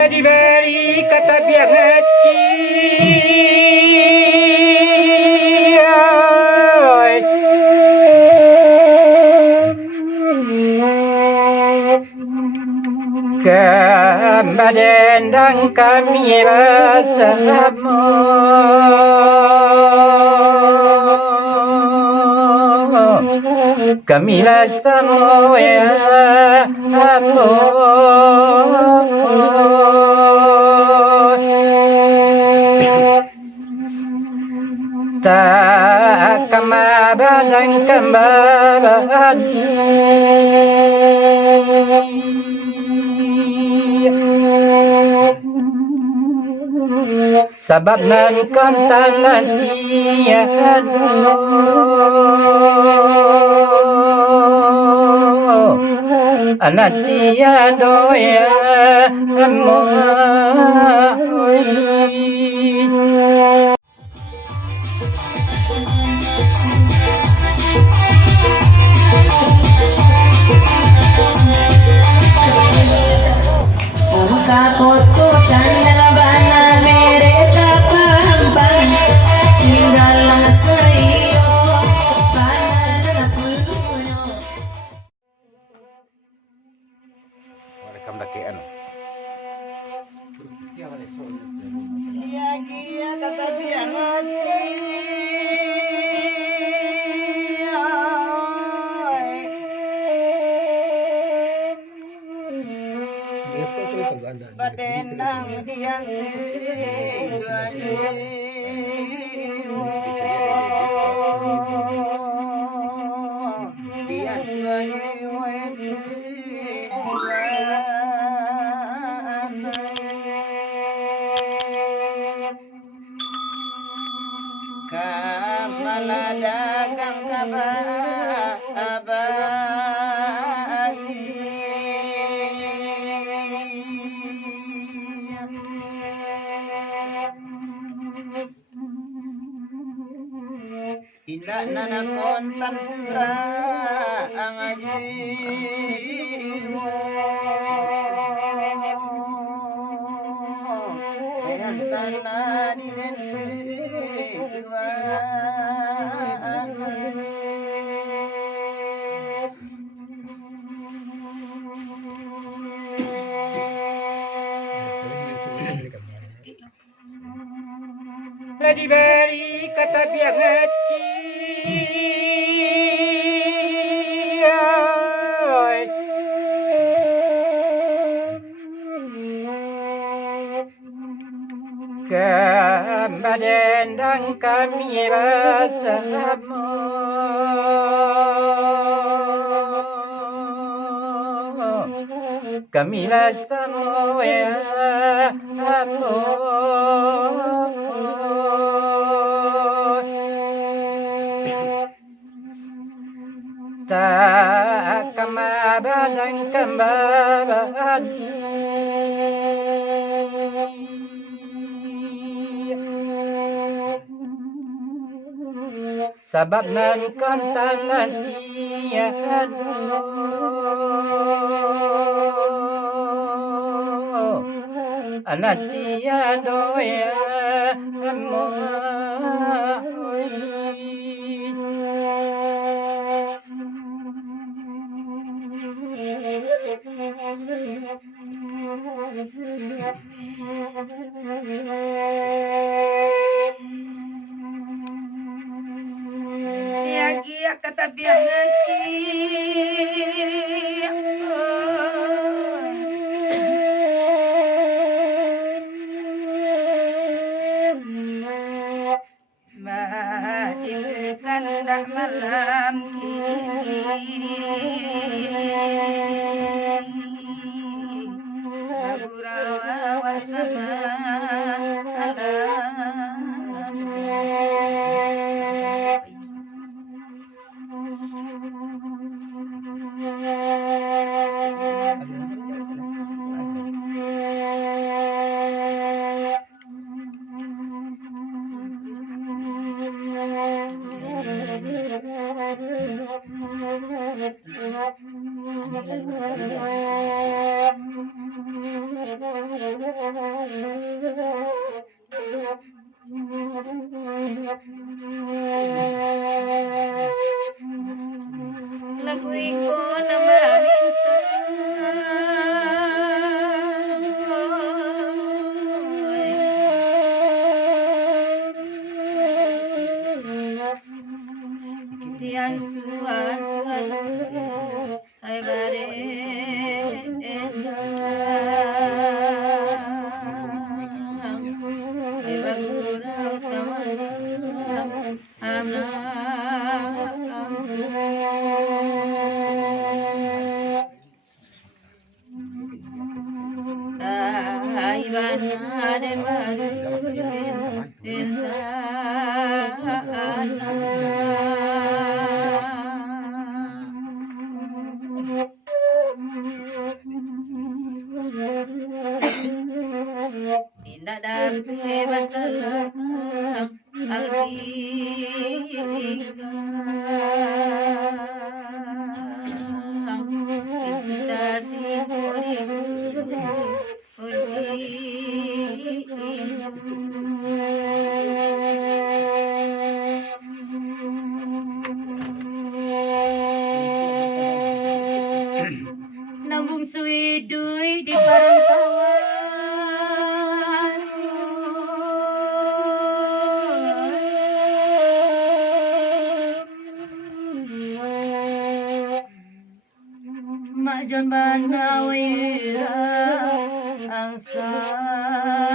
Diberi kata biar ngaci Kembadendang kami bersama kami bersama ya tak kemabadan kembali sebab nan kontan nanti nanti doya Badenang dia kamala dagang tidak nana kontan surah angajimu yang tanah di diberi kata biar ngaci kembadendang kami bersama kami bersama ya tak kemabadan kembali sebab nan kontan nanti nanti doya ya kata biar ngaci bahkan dah malam kini Gurawa sama Lagu iko nambah Tiang suan suan ay bare ay bagurau sama amna ay bana baru Indah dapat masalah kita si nambung suidui di barang mak jambana wira ang saburi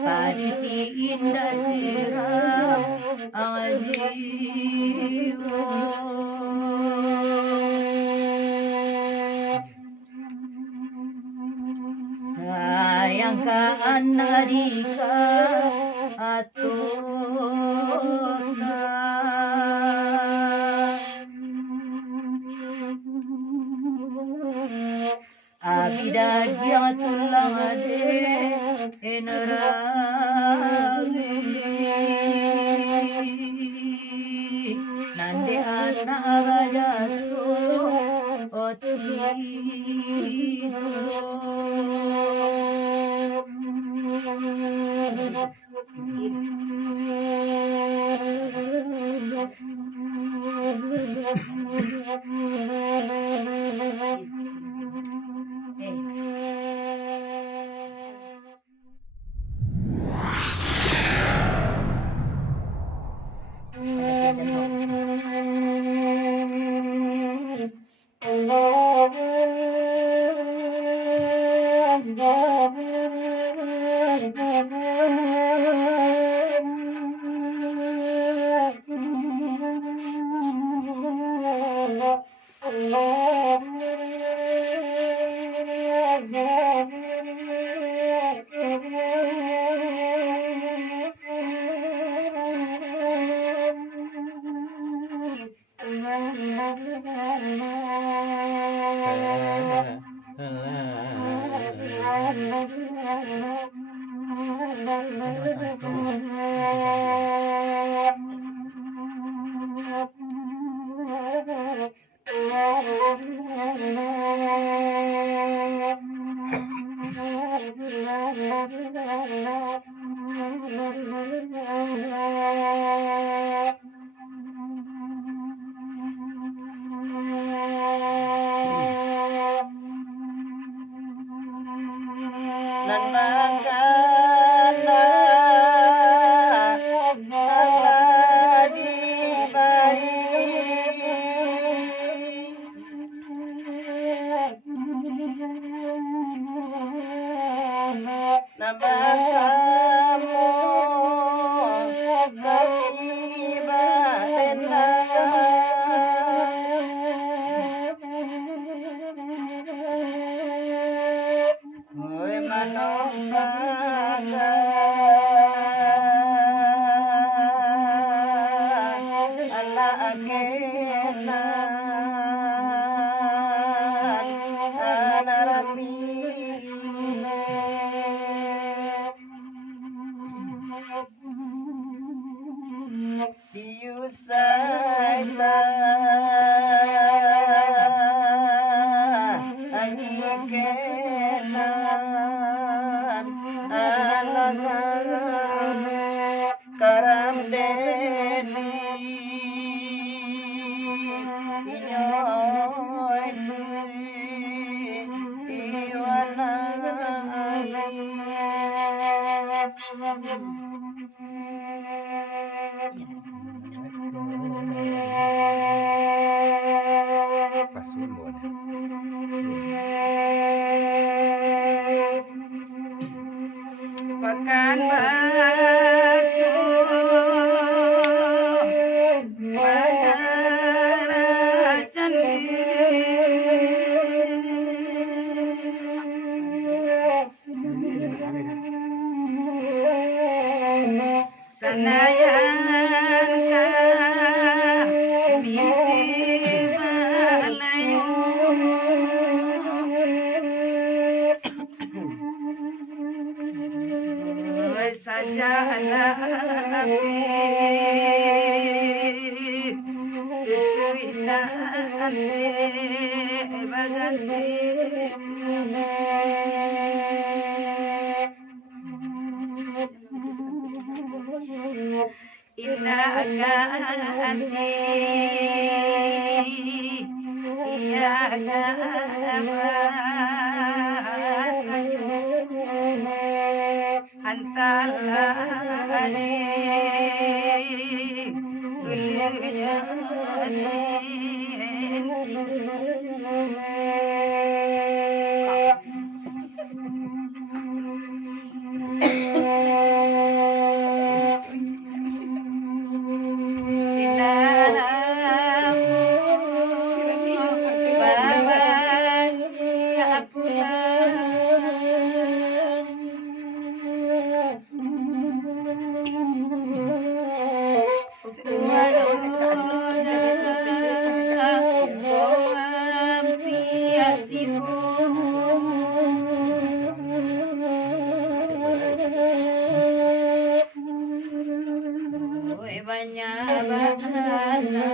padi si indah sirah ang aziwa sayang ka anarika atona abidagyang tulang ade enarabi nande ana agayaso Diusai kelan alangan karam deni inyoy Pekan basuh Madara Sanayan kami malayo sajalah indah kasih ia antalane ulilnya banyak bahana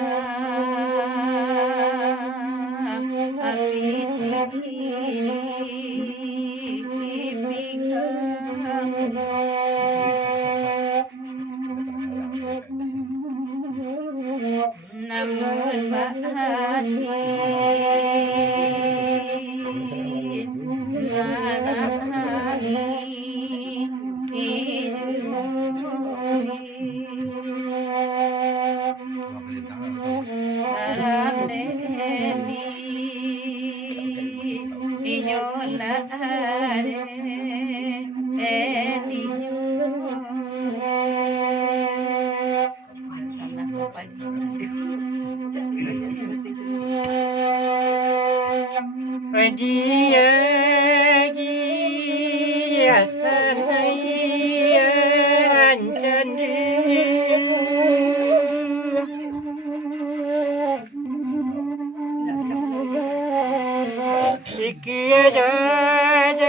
api namun bahati dia gia tanaian candi ikia jajang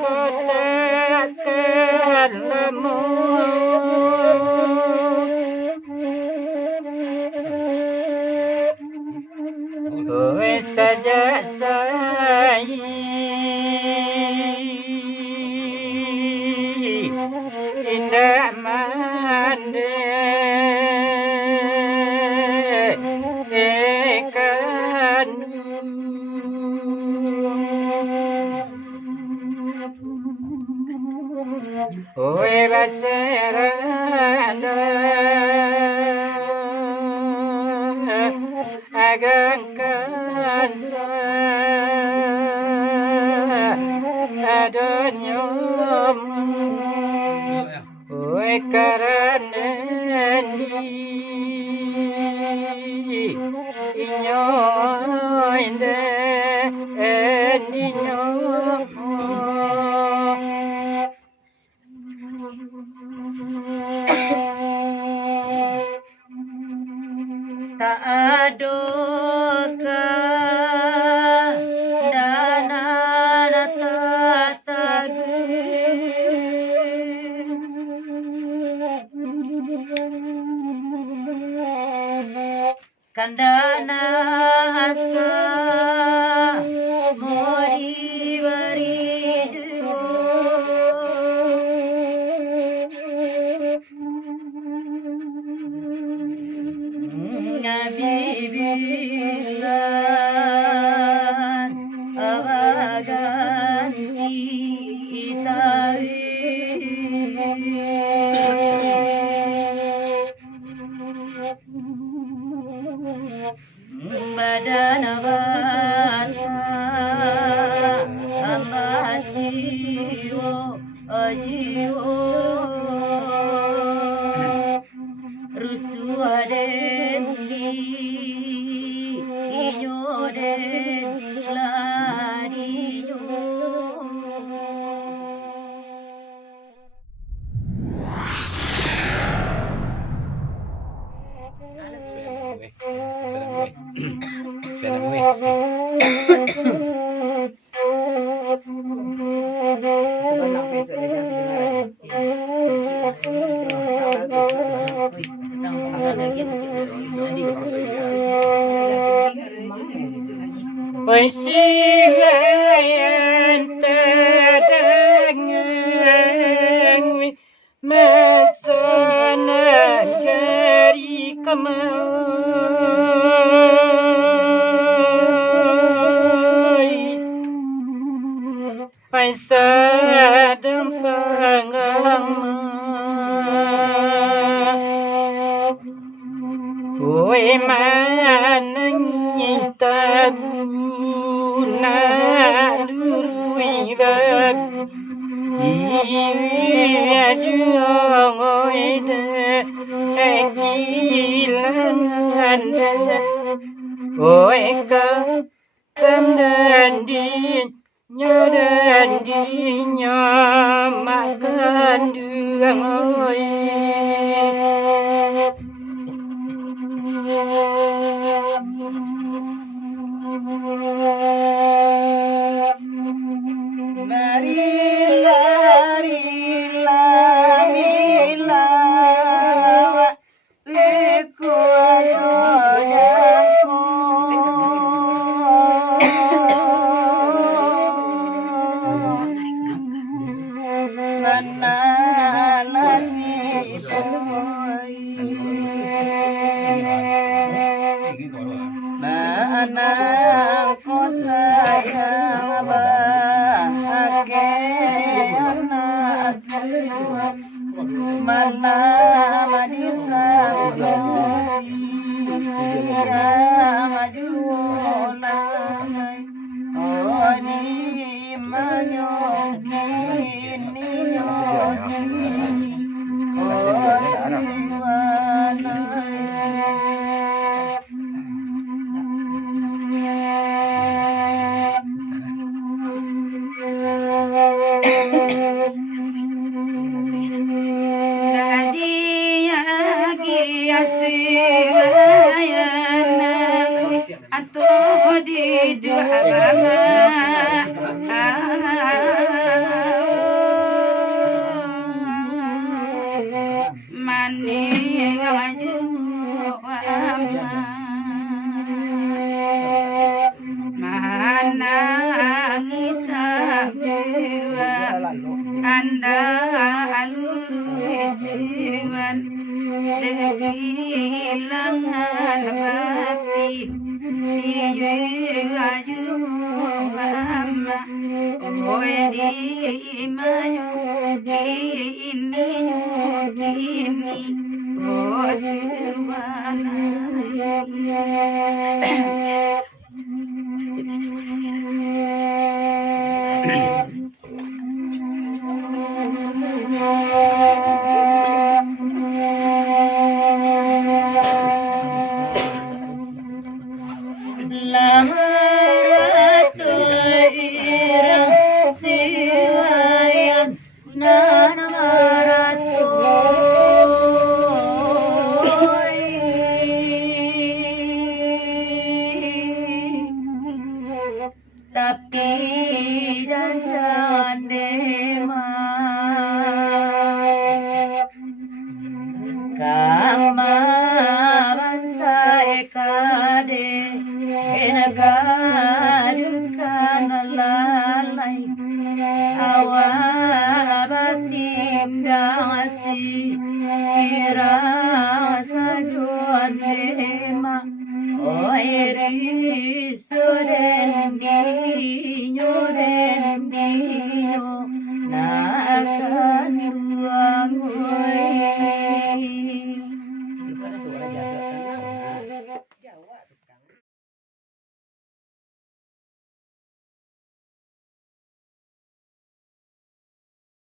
kotakan lamun kowe saja indah mande ikan kowe baserana agang kansa adonyom kowe karaneni inyoinde endinyo tak adoka dana tatagu Pensilayan tadangeng mesanan dari kemai Pensadam pangama Oi manangin tabuna luruibab Iya juangoide ekilananda Oi kakandandin nyodandinya makan duangoi Anak ko sayang bahake anak tuan mana madisang dosi ya maju namai oh di manyokini nyokini oh di dua mani aju mana ngita anda aluritiwan kehilangan hati Iye aju mama Oe di mayo Ini nyokini Oh tuwana Tapi jangan demak Kamaran saya kade enaga